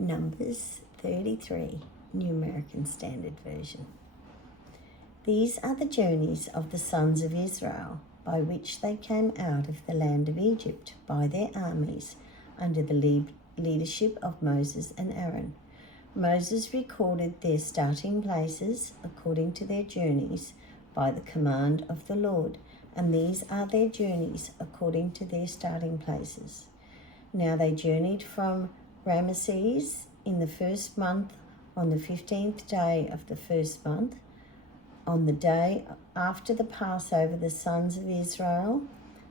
Numbers 33, New American Standard Version. These are the journeys of the sons of Israel, by which they came out of the land of Egypt by their armies, under the leadership of Moses and Aaron. Moses recorded their starting places according to their journeys by the command of the Lord, and these are their journeys according to their starting places. Now they journeyed from Ramesses in the first month, on the 15th day of the first month. On the day after the Passover, the sons of Israel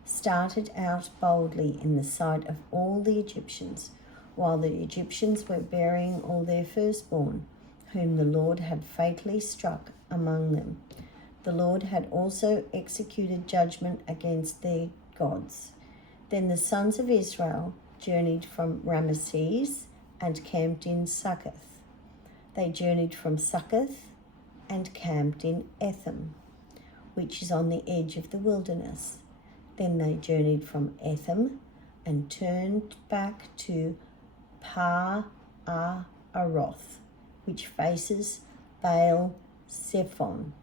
started out boldly in the sight of all the Egyptians, while the Egyptians were burying all their firstborn, whom the Lord had fatally struck among them. The Lord had also executed judgment against their gods. Then the sons of Israel journeyed from Ramesses and camped in Succoth. They journeyed from Succoth and camped in Etham, which is on the edge of the wilderness. Then they journeyed from Etham and turned back to Pi-Hahiroth, which faces Baal-Zephon,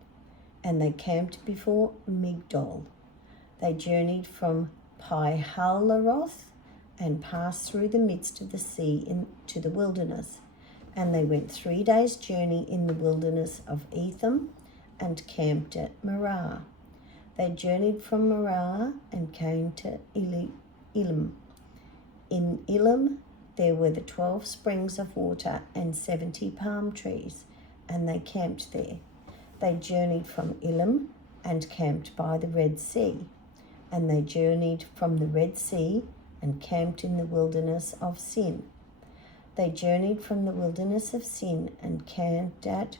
and they camped before Migdol. They journeyed from Pi-Hahiroth and passed through the midst of the sea into the wilderness. And they went 3 days' journey in the wilderness of Etham and camped at Marah. They journeyed from Marah and came to Elim. In Elim there were the 12 springs of water and 70 palm trees, and they camped there. They journeyed from Elim and camped by the Red Sea. And they journeyed from the Red Sea and camped in the wilderness of Sin. They journeyed from the wilderness of Sin and camped at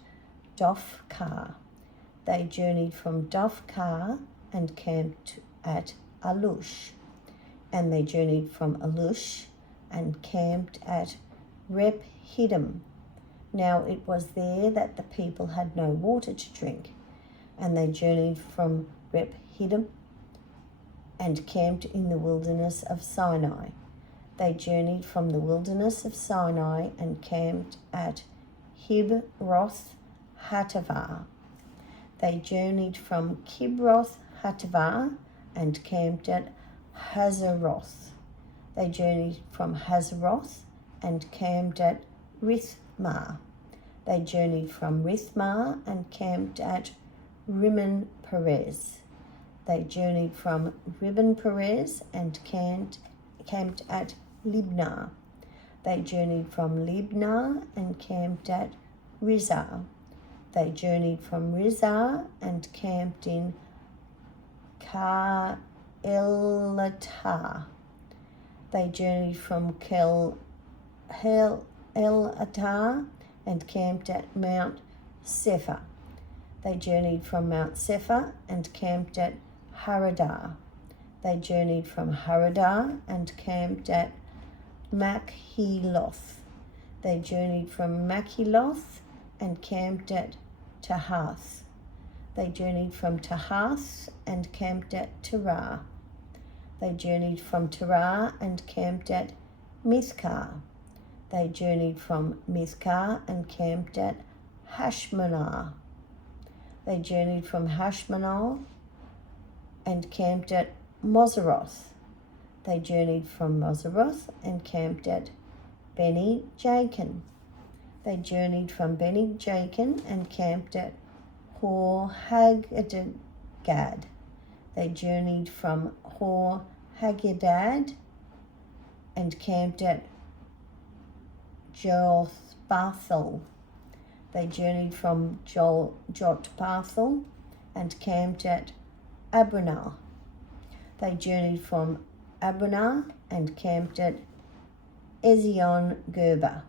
Dophkar. They journeyed from Dophkar and camped at Alush. And they journeyed from Alush and camped at Rephidim. Now it was there that the people had no water to drink. And they journeyed from Rephidim and camped in the wilderness of Sinai. They journeyed from the wilderness of Sinai and camped at Kibroth Hattaavah. They journeyed from Kibroth Hattaavah and camped at Hazeroth. They journeyed from Hazeroth and camped at Rithmah. They journeyed from Rithmah and camped at Rimmon Perez. They journeyed from Rimmon Perez and camped at Libnah. They journeyed from Libnah and camped at Rizah. They journeyed from Rizah and camped in Kel-Elatah. They journeyed from Kel-Elatah and camped at Mount Sephar. They journeyed from Mount Sephar and camped at Haradah. They journeyed from Haradah and camped at Makheloth. They journeyed from Makheloth and camped at Tahath. They journeyed from Tahath and camped at Terah. They journeyed from Terah and camped at Mithkah. They journeyed from Mithkah and camped at Hashmanah. They journeyed from Hashmanah and camped at Moseroth. They journeyed from Moseroth and camped at Beni Jakin. They journeyed from Beni Jakin and camped at Hor-Haggidgad. They journeyed from Hor-Haggidgad and camped at Jotbathel. They journeyed from Jotbathel and camped at Abranah. They journeyed from Abranah and camped at Ezion-Geber.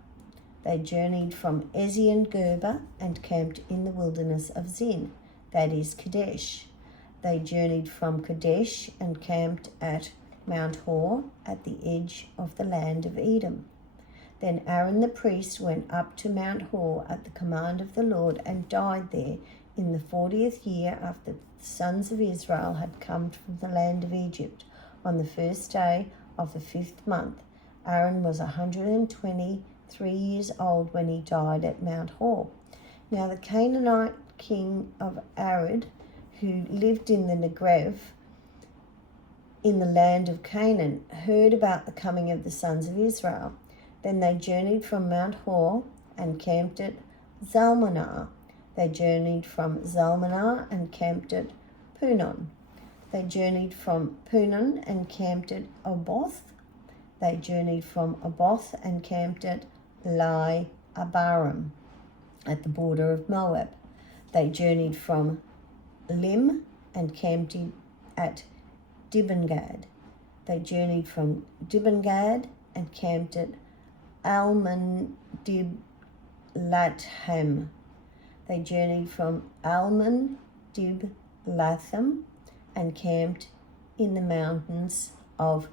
They journeyed from Ezion-Geber and camped in the wilderness of Zin, that is Kadesh. They journeyed from Kadesh and camped at Mount Hor at the edge of the land of Edom. Then Aaron the priest went up to Mount Hor at the command of the Lord and died there in the 40th year after the sons of Israel had come from the land of Egypt, on the first day of the 5th month. Aaron was 120 3 years old when he died at Mount Hor. Now the Canaanite king of Arad, who lived in the Negev in the land of Canaan, heard about the coming of the sons of Israel. Then they journeyed from Mount Hor and camped at Zalmunna. They journeyed from Zalmunna and camped at Punon. They journeyed from Punon and camped at Oboth. They journeyed from Oboth and camped at Lai Abarim at the border of Moab. They journeyed from Lim and camped at Dibengad. They journeyed from Dibengad and camped at Almon Diblatham. They journeyed from Almon Diblatham and camped in the mountains of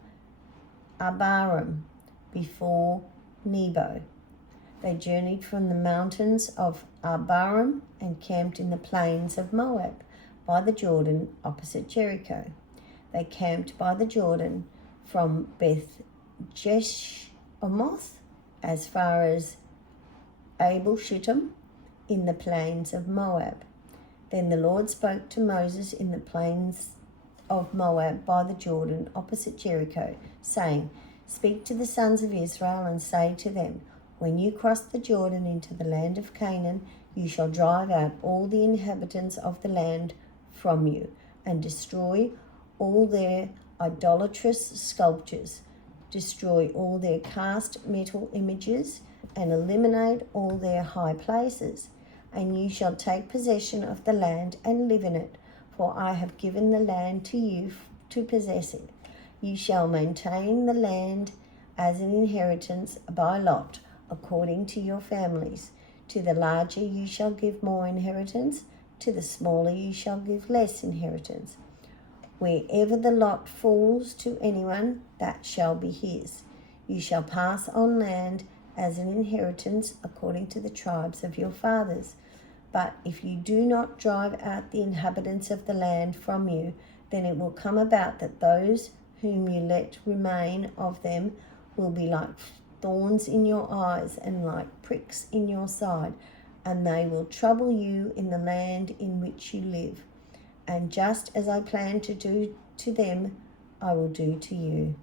Abarim before Nebo. They journeyed from the mountains of Abarim and camped in the plains of Moab by the Jordan opposite Jericho. They camped by the Jordan from Beth Jeshimoth as far as Abel Shittim in the plains of Moab. Then the Lord spoke to Moses in the plains of Moab by the Jordan opposite Jericho, saying, "Speak to the sons of Israel and say to them, when you cross the Jordan into the land of Canaan, you shall drive out all the inhabitants of the land from you, and destroy all their idolatrous sculptures, destroy all their cast metal images, and eliminate all their high places. And you shall take possession of the land and live in it, for I have given the land to you to possess it. You shall maintain the land as an inheritance by lot, according to your families. To the larger you shall give more inheritance, to the smaller you shall give less inheritance. Wherever the lot falls to anyone, that shall be his. You shall pass on land as an inheritance according to the tribes of your fathers. But if you do not drive out the inhabitants of the land from you, then it will come about that those whom you let remain of them will be like thorns in your eyes and like pricks in your side, and they will trouble you in the land in which you live. And just as I plan to do to them, I will do to you."